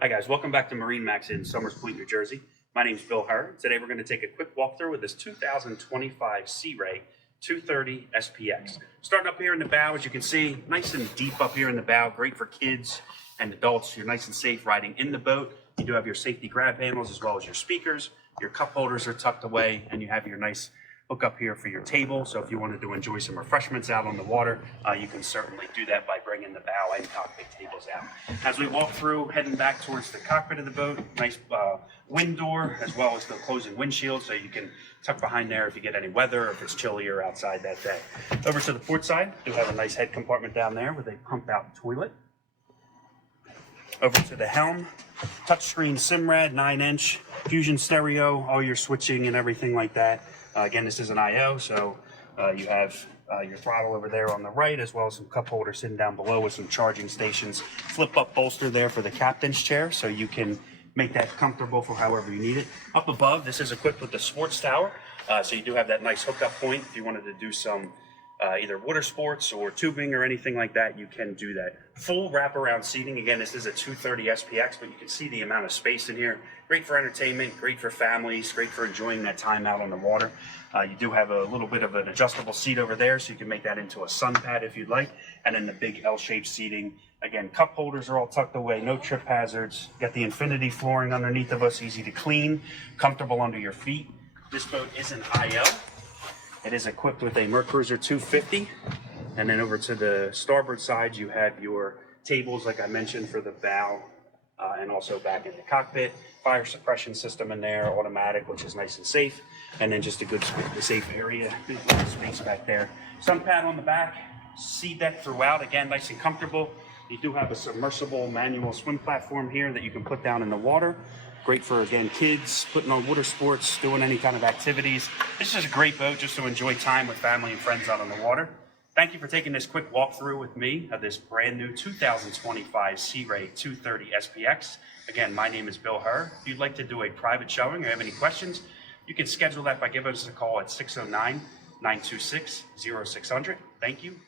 Hi guys, welcome back to MarineMax in Somers Point, New Jersey. My name is Bill Herr. Today we're going to take a quick walkthrough with this 2025 Sea Ray 230 SPX. Starting up here in the bow, as you can see, nice and deep up here in the bow, great for kids and adults. You're nice and safe riding in the boat. You do have your safety grab handles as well as your speakers. Your cup holders are tucked away, and you have your nice hook up here for your table. So if you wanted to enjoy some refreshments out on the water, you can certainly do that by bringing the bow and cockpit tables out. As we walk through, heading back towards the cockpit of the boat, nice wind door, as well as the closing windshield, so you can tuck behind there if you get any weather or if it's chillier outside that day. Over to the port side, you have a nice head compartment down there with a pump out toilet. Over to the helm, touchscreen Simrad 9-inch, Fusion stereo, all your switching and everything like that. Again, this is an IO, so you have your throttle over there on the right, as well as some cup holders sitting down below with some charging stations. Flip up bolster there for the captain's chair, so you can make that comfortable for however you need it. Up above, this is equipped with the sports tower, so you do have that nice hookup point. If you wanted to do some either water sports or tubing or anything like that, you can do that. Full wraparound seating. Again, this is a 230 SPX, but you can see the amount of space in here. Great for entertainment, great for families, great for enjoying that time out on the water. You do have a little bit of an adjustable seat over there, so you can make that into a sun pad if you'd like. And then the big L-shaped seating. Again, cup holders are all tucked away, no trip hazards. Got the infinity flooring underneath of us, easy to clean, comfortable under your feet. This boat is an IO. It is equipped with a Mercruiser 250, and then over to the starboard side you have your tables, like I mentioned, for the bow and also back in the cockpit. Fire suppression system in there, automatic, which is nice and safe, and then just a good safe area, big space back there. Sun pad on the back, sea deck throughout, again nice and comfortable. You do have a submersible manual swim platform here that you can put down in the water. Great for, again, kids, putting on water sports, doing any kind of activities. This is a great boat just to enjoy time with family and friends out on the water. Thank you for taking this quick walkthrough with me of this brand new 2025 Sea Ray 230 SPX. Again, my name is Bill Herr. If you'd like to do a private showing or have any questions, you can schedule that by giving us a call at 609-926-0600. Thank you.